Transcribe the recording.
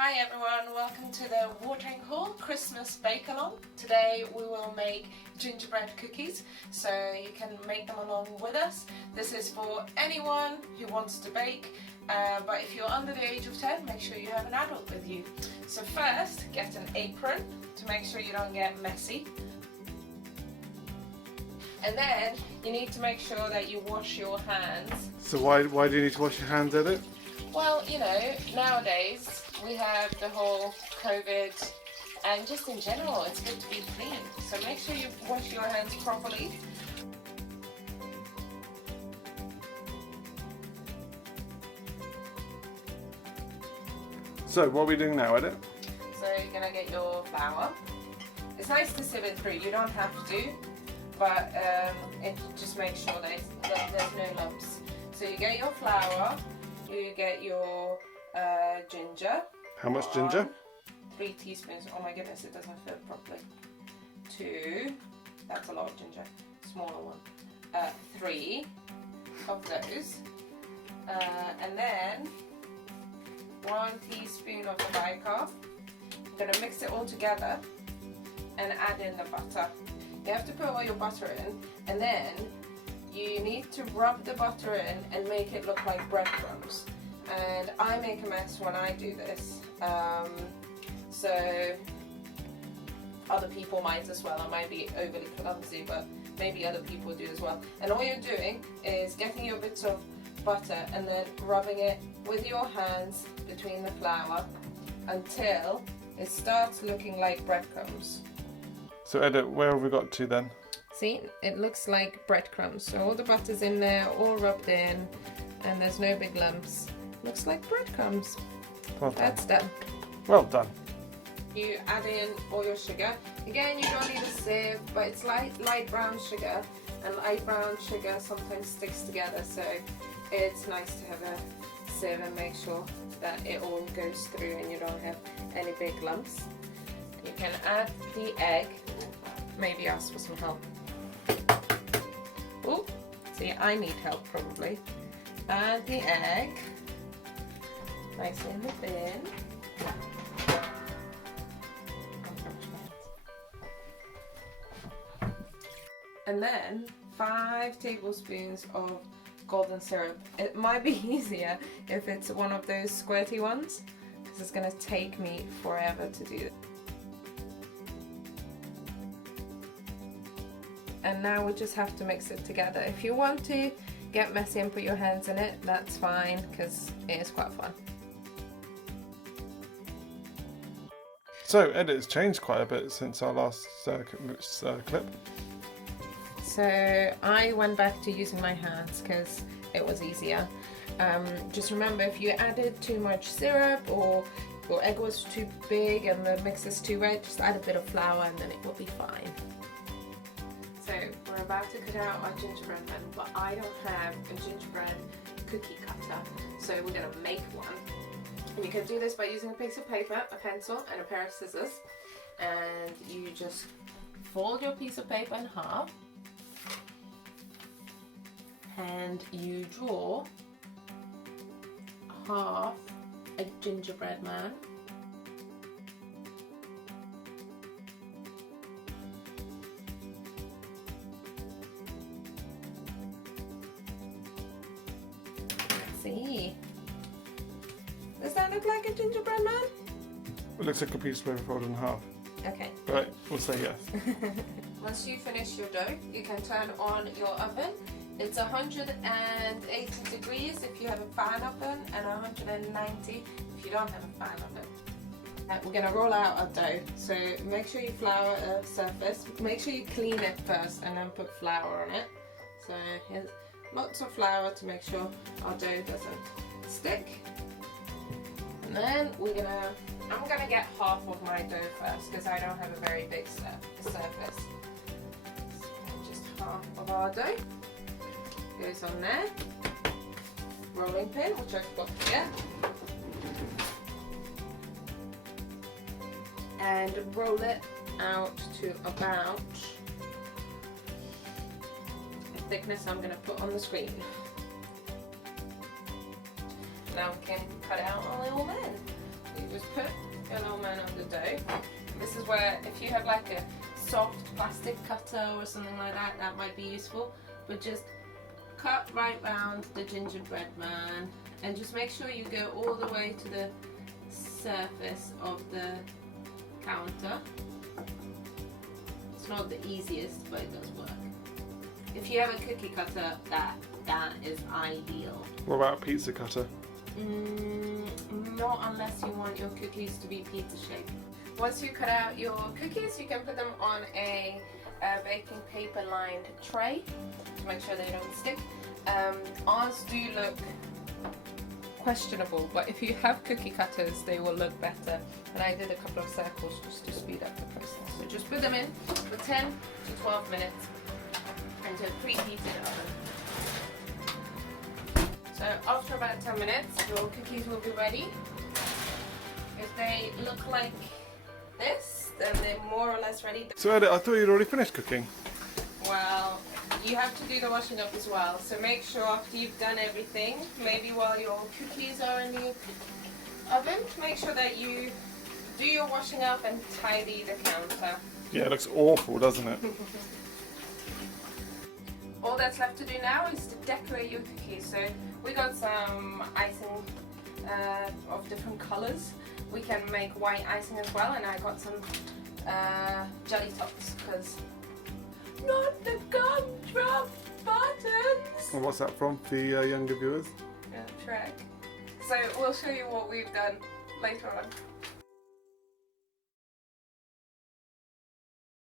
Hi everyone, welcome to the Watering Hole Christmas Bake Along. Today we will make gingerbread cookies, so you can make them along with us. This is for anyone who wants to bake, but if you're under the age of 10, make sure you have an adult with you. So first, get an apron to make sure you don't get messy. And then you need to make sure that you wash your hands. So why do you need to wash your hands at it? Well, you know, nowadays we have the whole COVID, and just in general it's good to be clean. So make sure you wash your hands properly. So what are we doing now, Edit? So you're going to get your flour. It's nice to sieve it through, you don't have to, but it just makes sure that there's no lumps. So you get your flour, you get your ginger. How much ginger? 3 teaspoons. Oh my goodness, it doesn't fit properly. 2. That's a lot of ginger. Smaller one. 3 of those. And then 1 teaspoon of the bicarb. I'm going to mix it all together and add in the butter. You have to put all your butter in, and then you need to rub the butter in and make it look like breadcrumbs. And I make a mess when I do this, so other people might as well. I might be overly clumsy, but maybe other people do as well. And all you're doing is getting your bits of butter and then rubbing it with your hands between the flour until it starts looking like breadcrumbs. So Edit, where have we got to then? See, it looks like breadcrumbs. So all the butter's in there, all rubbed in, and there's no big lumps. Looks like breadcrumbs. Well done. That's done. Well done. You add in all your sugar. Again, you don't need a sieve, but it's light brown sugar, and light brown sugar sometimes sticks together, so it's nice to have a sieve and make sure that it all goes through and you don't have any big lumps. You can add the egg. Maybe ask for some help. Oh, see, I need help probably. Add the egg. Nicely in the bin. And then 5 tablespoons of golden syrup. It might be easier if it's one of those squirty ones, because it's going to take me forever to do it. And now we just have to mix it together. If you want to get messy and put your hands in it, that's fine, because it is quite fun. So Edit has changed quite a bit since our last clip. So I went back to using my hands because it was easier. Just remember, if you added too much syrup or your egg was too big and the mix is too wet, just add a bit of flour and then it will be fine. So we're about to cut out our gingerbread men, but I don't have a gingerbread cookie cutter, so we're going to make one. And you can do this by using a piece of paper, a pencil and a pair of scissors, and you just fold your piece of paper in half and you draw half a gingerbread man. See, does that look like a gingerbread man? It looks like a piece of paper folded in half. Okay. Right, we'll say yes. Once you finish your dough, you can turn on your oven. It's 180 degrees if you have a fan oven, and 190 if you don't have a fan oven. We're going to roll out our dough, so make sure you flour a surface. Make sure you clean it first and then put flour on it. So here's lots of flour to make sure our dough doesn't stick. And then I'm gonna get half of my dough first because I don't have a very big surface. So just half of our dough goes on there. Rolling pin, which I've got here. And roll it out to about the thickness I'm going to put on the screen. Now we can cut out our little men. you just put your little man on the dough. This is where, if you have like a soft plastic cutter or something like that, that might be useful. But just cut right round the gingerbread man, and just make sure you go all the way to the surface of the counter. It's not the easiest, but it does work. If you have a cookie cutter, that is ideal. What about a pizza cutter? Not unless you want your cookies to be pizza shaped. Once you cut out your cookies, you can put them on a baking paper lined tray to make sure they don't stick. Ours do look questionable, but if you have cookie cutters, they will look better. And I did a couple of circles just to speed up the process. So just put them in for 10 to 12 minutes into a preheated oven. So after about 10 minutes, your cookies will be ready. If they look like this, then they're more or less ready. So Edit, I thought you'd already finished cooking. Well, you have to do the washing up as well. So make sure after you've done everything, maybe while your cookies are in the oven, make sure that you do your washing up and tidy the counter. Yeah, it looks awful, doesn't it? All that's left to do now is to decorate your cookies. So we got some icing of different colours. We can make white icing as well, and I got some jelly tops because not the gumdrop buttons. And what's that from for the younger viewers? Track. So we'll show you what we've done later on.